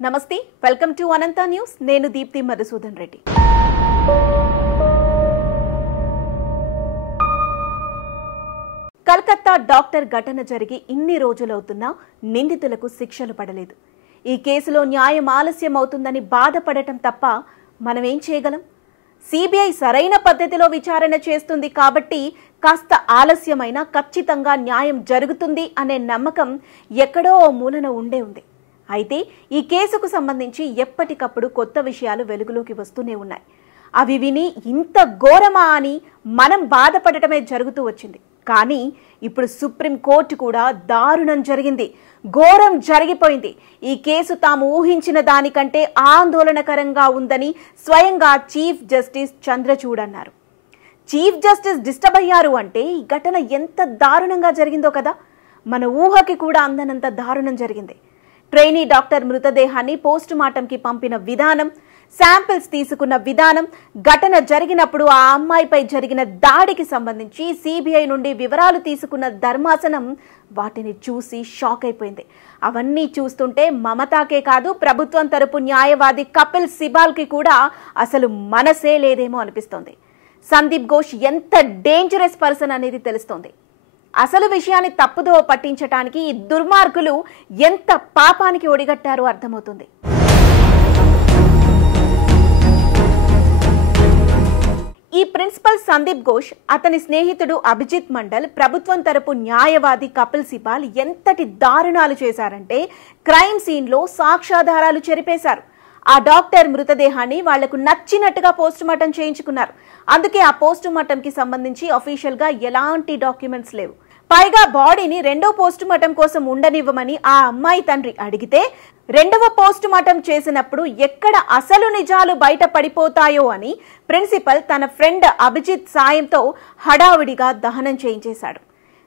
నమస్తే, welcome to Anantha news. నేను Deepti Madhusudan Reddy. Calcutta doctor ఘటన జరిగి ఇన్ని రోజులవుతున్నా నిందితులకు శిక్షలు పడలేదు. ఈ కేసులో న్యాయం ఆలస్యం అవుతుందని బాధపడటం తప్ప మనమేం చేయగలం? సిబిఐ సరైన పద్ధతిలో విచారణ చేస్తుంది కాబట్టి కాస్త ఆలస్యమైనా ఖచ్చితంగా న్యాయం జరుగుతుంది అనే నమ్మకం ఎక్కడో ఓ మూలన ఉండే ఉంది. అయితే ఈ కేసుకు సంబంధించి ఎప్పటికప్పుడు కొత్త విషయాలు వెలుగులోకి వస్తూనే ఉన్నాయి. అవి విని ఇంత ఘోరమా అని మనం బాధపడటమే జరుగుతూ వచ్చింది. కానీ ఇప్పుడు సుప్రీంకోర్టు కూడా దారుణం జరిగింది, ఘోరం జరిగిపోయింది. ఈ కేసు తాము ఊహించిన దానికంటే ఆందోళనకరంగా ఉందని స్వయంగా చీఫ్ జస్టిస్ చంద్రచూడ్ అన్నారు. చీఫ్ జస్టిస్ డిస్టర్బ్ అయ్యారు అంటే ఈ ఘటన ఎంత దారుణంగా జరిగిందో కదా. మన ఊహకి కూడా అందనంత దారుణం జరిగింది. ట్రైనీ డాక్టర్ మృతదేహాన్ని పోస్ట్ మార్టంకి పంపిన విధానం, శాంపిల్స్ తీసుకున్న విధానం, ఘటన జరిగినప్పుడు ఆ అమ్మాయిపై జరిగిన దాడికి సంబంధించి సిబిఐ నుండి వివరాలు తీసుకున్న ధర్మాసనం వాటిని చూసి షాక్ అయిపోయింది. అవన్నీ చూస్తుంటే మమతాకే కాదు, ప్రభుత్వం తరపు న్యాయవాది కపిల్ సిబాల్కి కూడా అసలు మనసే లేదేమో అనిపిస్తోంది. సందీప్ ఘోష్ ఎంత డేంజరస్ పర్సన్ అనేది తెలుస్తోంది. అసలు విషయాన్ని తప్పుదో పట్టించటానికి ఈ దుర్మార్గులు ఎంత పాపానికి ఒడిగట్టారో అర్థమవుతుంది. ఈ ప్రిన్సిపల్ సందీప్ ఘోష్, అతని స్నేహితుడు అభిజిత్ మండల్, ప్రభుత్వం తరపు న్యాయవాది కపిల్ సిబాల్ ఎంతటి దారుణాలు చేశారంటే క్రైమ్ సీన్లో సాక్ష్యాధారాలు చెరిపేశారు. ఆ డాక్టర్ మృతదేహాన్ని వాళ్లకు నచ్చినట్టుగా పోస్ట్ మార్టం చేయించుకున్నారు. అందుకే ఆ పోస్ట్ మార్టంకి సంబంధించి అఫీషియల్ గా ఎలాంటి డాక్యుమెంట్స్ లేవు. పైగా బాడీని రెండో పోస్ట్ మార్టం కోసం ఉండనివ్వమని ఆ అమ్మాయి తండ్రి అడిగితే రెండవ పోస్ట్ మార్టం చేసినప్పుడు ఎక్కడ అసలు నిజాలు బయట పడిపోతాయో అని ప్రిన్సిపల్ తన ఫ్రెండ్ అభిజిత్ సాయంతో హడావిడిగా దహనం చేయించేశాడు.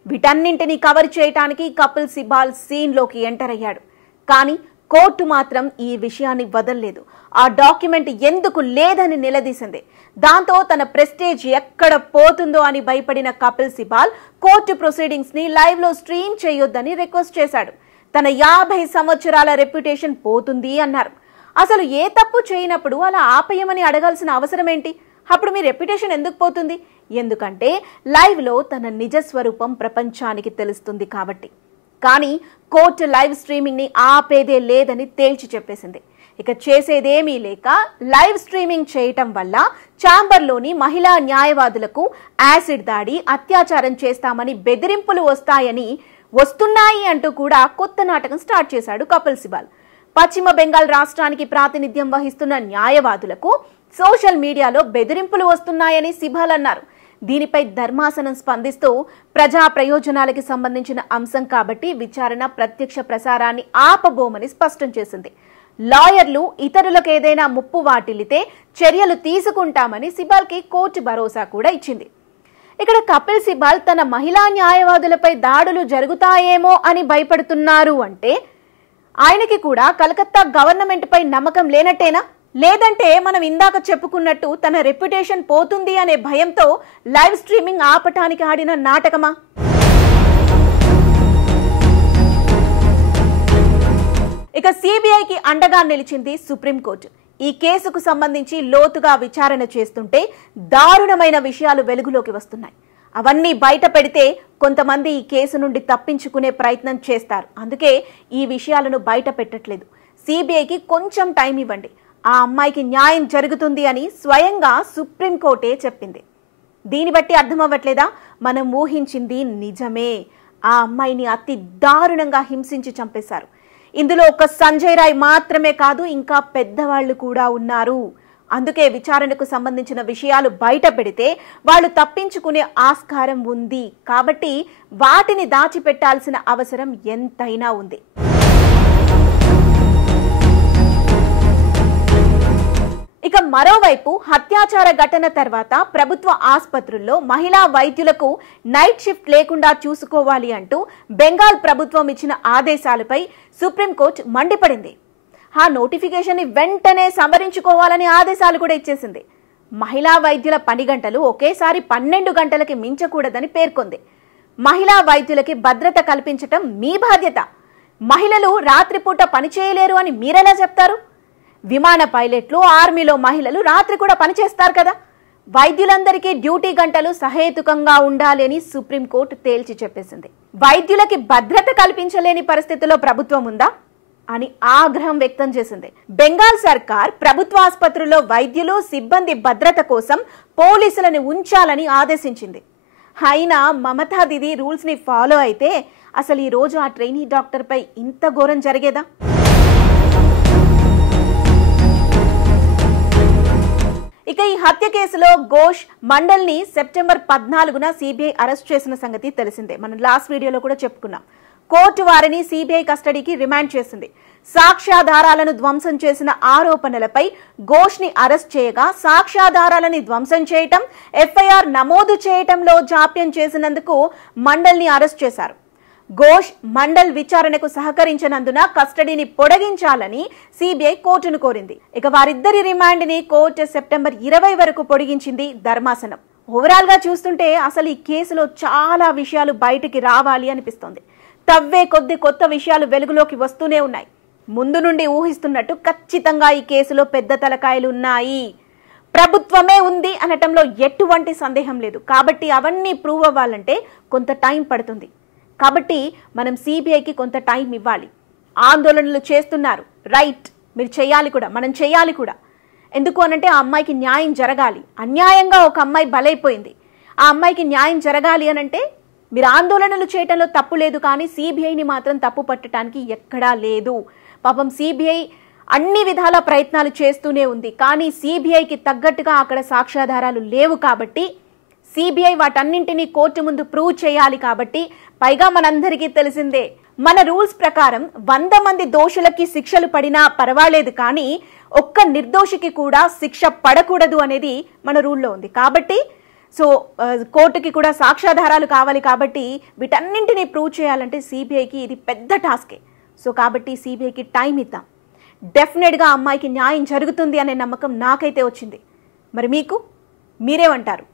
వీటన్నింటినీ కవర్ చేయడానికి కపిల్ సిబాల్ సీన్లోకి ఎంటర్ అయ్యాడు. కానీ కోర్టు మాత్రం ఈ విషయాన్ని వదల్లేదు. ఆ డాక్యుమెంట్ ఎందుకు లేదని నిలదీసింది. దాంతో తన ప్రెస్టేజ్ ఎక్కడ పోతుందో అని భయపడిన కపిల్ సిబాల్ కోర్టు ప్రొసీడింగ్స్ ని లైవ్ లో స్ట్రీమ్ చేయొద్దని రిక్వెస్ట్ చేశాడు. తన 50 సంవత్సరాల రెప్యుటేషన్ పోతుంది అన్నారు. అసలు ఏ తప్పు చేయనప్పుడు అలా ఆపేయమని అడగాల్సిన అవసరం ఏంటి? అప్పుడు మీ రెప్యుటేషన్ ఎందుకు పోతుంది? ఎందుకంటే లైవ్ లో తన నిజ స్వరూపం ప్రపంచానికి తెలుస్తుంది కాబట్టి. కానీ కోర్టు లైవ్ స్ట్రీమింగ్ ని ఆపేదే లేదని తేల్చి చెప్పేసింది. ఇక చేసేదేమీ లేక లైవ్ స్ట్రీమింగ్ చేయటం వల్ల ఛాంబర్లోని మహిళా న్యాయవాదులకు యాసిడ్ దాడి, అత్యాచారం చేస్తామని బెదిరింపులు వస్తున్నాయి అంటూ కూడా కొత్త నాటకం స్టార్ట్ చేశాడు కపిల్ సిబాల్. పశ్చిమ బెంగాల్ రాష్ట్రానికి ప్రాతినిధ్యం వహిస్తున్న న్యాయవాదులకు సోషల్ మీడియాలో బెదిరింపులు వస్తున్నాయని సిబాల్ అన్నారు. దీనిపై ధర్మాసనం స్పందిస్తూ ప్రజా ప్రయోజనాలకి సంబంధించిన అంశం కాబట్టి విచారణ, ప్రత్యక్ష ప్రసారాన్ని ఆపబోమని స్పష్టం చేసింది. లాయర్లు ఇతరులకు ఏదైనా ముప్పు వాటిల్లితే చర్యలు తీసుకుంటామని సిబాల్కి కోర్టు భరోసా కూడా ఇచ్చింది. ఇక్కడ కపిల్ సిబాల్ తన మహిళా న్యాయవాదులపై దాడులు జరుగుతాయేమో అని భయపడుతున్నారు అంటే ఆయనకి కూడా కలకత్తా గవర్నమెంట్ పై నమ్మకం లేనట్టేనా? లేదంటే మనం ఇందాక చెప్పుకున్నట్టు తన రెప్యుటేషన్ పోతుంది అనే భయంతో లైవ్ స్ట్రీమింగ్ ఆపటానికి ఆడిన నాటకమా? ఇక సిబిఐకి అండగా నిలిచింది సుప్రీంకోర్టు. ఈ కేసుకు సంబంధించి లోతుగా విచారణ చేస్తుంటే దారుణమైన విషయాలు వెలుగులోకి వస్తున్నాయి. అవన్నీ బయట పెడితే కొంతమంది ఈ కేసు నుండి తప్పించుకునే ప్రయత్నం చేస్తారు. అందుకే ఈ విషయాలను బయట పెట్టట్లేదు. సిబిఐకి కొంచెం టైం ఇవ్వండి, ఆ అమ్మాయికి న్యాయం జరుగుతుంది అని స్వయంగా సుప్రీంకోర్టే చెప్పింది. దీన్ని బట్టి అర్థమవ్వట్లేదా? మనం ఊహించింది నిజమే. ఆ అమ్మాయిని అతి దారుణంగా హింసించి చంపేశారు. ఇందులో ఒక సంజయ్ రాయ్ మాత్రమే కాదు, ఇంకా పెద్దవాళ్లు కూడా ఉన్నారు. అందుకే విచారణకు సంబంధించిన విషయాలు బయట పెడితే వాళ్ళు తప్పించుకునే ఆస్కారం ఉంది. కాబట్టి వాటిని దాచిపెట్టాల్సిన అవసరం ఎంతైనా ఉంది. ఇక మరోవైపు హత్యాచార ఘటన తర్వాత ప్రభుత్వ ఆసుపత్రుల్లో మహిళా వైద్యులకు నైట్ షిఫ్ట్ లేకుండా చూసుకోవాలి అంటూ బెంగాల్ ప్రభుత్వం ఇచ్చిన ఆదేశాలపై సుప్రీంకోర్టు మండిపడింది. ఆ నోటిఫికేషన్ ని వెంటనే సమరించుకోవాలని ఆదేశాలు కూడా ఇచ్చేసింది. మహిళా వైద్యుల పని గంటలు ఒకేసారి 12 గంటలకి మించకూడదని పేర్కొంది. మహిళా వైద్యులకి భద్రత కల్పించటం మీ బాధ్యత. మహిళలు రాత్రిపూట పని చేయలేరు అని మీరెలా చెప్తారు? విమాన పైలట్లు, ఆర్మీలో మహిళలు రాత్రి కూడా పనిచేస్తారు కదా. వైద్యులందరికీ డ్యూటీ గంటలు సహేతుకంగా ఉండాలి అని సుప్రీంకోర్టు తేల్చి చెప్పేసింది. వైద్యులకి భద్రత కల్పించలేని పరిస్థితిలో ప్రభుత్వం ఉందా అని ఆగ్రహం వ్యక్తం చేసింది. బెంగాల్ సర్కార్ ప్రభుత్వ ఆసుపత్రుల్లో వైద్యులు, సిబ్బంది భద్రత కోసం పోలీసులను ఉంచాలని ఆదేశించింది. అయినా మమతా దీది రూల్స్ ని ఫాలో అయితే అసలు ఈ రోజు ఆ ట్రైనీ డాక్టర్ పై ఇంత ఘోరం జరిగేదా? ఇక ఈ హత్య కేసులో ఘోష్, మండల్ని సెప్టెంబర్ 14న సిబిఐ అరెస్ట్ చేసిన సంగతి తెలిసిందే. మనం లాస్ట్ వీడియోలో కూడా చెప్పుకున్నాం. కోర్టు వారిని సిబిఐ కస్టడీకి రిమాండ్ చేసింది. సాక్ష్యాధారాలను ధ్వంసం చేసిన ఆరోపణలపై ఘోష్ ని అరెస్ట్ చేయగా సాక్ష్యాధారాలని ధ్వంసం చేయటం, ఎఫ్ఐఆర్ నమోదు చేయటంలో జాప్యం చేసినందుకు మండల్ని అరెస్ట్ చేశారు. ఘోష్, మండల్ విచారణకు సహకరించినందున కస్టడీని పొడిగించాలని సిబిఐ కోర్టును కోరింది. ఇక వారిద్దరి రిమాండ్ ని కోర్టు సెప్టెంబర్ 20 వరకు పొడిగించింది ధర్మాసనం. ఓవరాల్ గా చూస్తుంటే అసలు ఈ కేసులో చాలా విషయాలు బయటికి రావాలి అనిపిస్తోంది. తవ్వే కొద్ది కొత్త విషయాలు వెలుగులోకి వస్తూనే ఉన్నాయి. ముందు నుండి ఊహిస్తున్నట్టు ఖచ్చితంగా ఈ కేసులో పెద్ద తలకాయలు ఉన్నాయి. ప్రభుత్వమే ఉంది అనటంలో ఎటువంటి సందేహం లేదు. కాబట్టి అవన్నీ ప్రూవ్ అవ్వాలంటే కొంత టైం పడుతుంది. కాబట్టి మనం సిబిఐకి కొంత టైం ఇవ్వాలి. ఆందోళనలు చేస్తున్నారు, రైట్, మీరు చేయాలి కూడా, మనం చేయాలి కూడా. ఎందుకు అనంటే ఆ అమ్మాయికి న్యాయం జరగాలి. అన్యాయంగా ఒక అమ్మాయి బలైపోయింది. ఆ అమ్మాయికి న్యాయం జరగాలి అనంటే మీరు ఆందోళనలు చేయటంలో తప్పు లేదు, కానీ సిబిఐని మాత్రం తప్పు పట్టడానికి ఎక్కడా లేదు. పాపం సిబిఐ అన్ని విధాల ప్రయత్నాలు చేస్తూనే ఉంది. కానీ సిబిఐకి తగ్గట్టుగా అక్కడ సాక్ష్యాధారాలు లేవు. కాబట్టి సిబిఐ వాటన్నింటినీ కోర్టు ముందు ప్రూవ్ చేయాలి. కాబట్టి పైగా మనందరికీ తెలిసిందే, మన రూల్స్ ప్రకారం 100 మంది దోషులకి శిక్షలు పడినా పర్వాలేదు, కానీ ఒక్క నిర్దోషికి కూడా శిక్ష పడకూడదు అనేది మన రూల్లో ఉంది. కాబట్టి కోర్టుకి కూడా సాక్ష్యాధారాలు కావాలి. కాబట్టి వీటన్నింటినీ ప్రూవ్ చేయాలంటే సిబిఐకి ఇది పెద్ద టాస్కే. కాబట్టి సిబిఐకి టైం ఇద్దాం. డెఫినెట్గా అమ్మాయికి న్యాయం జరుగుతుంది అనే నమ్మకం నాకైతే వచ్చింది. మరి మీరేమంటారు?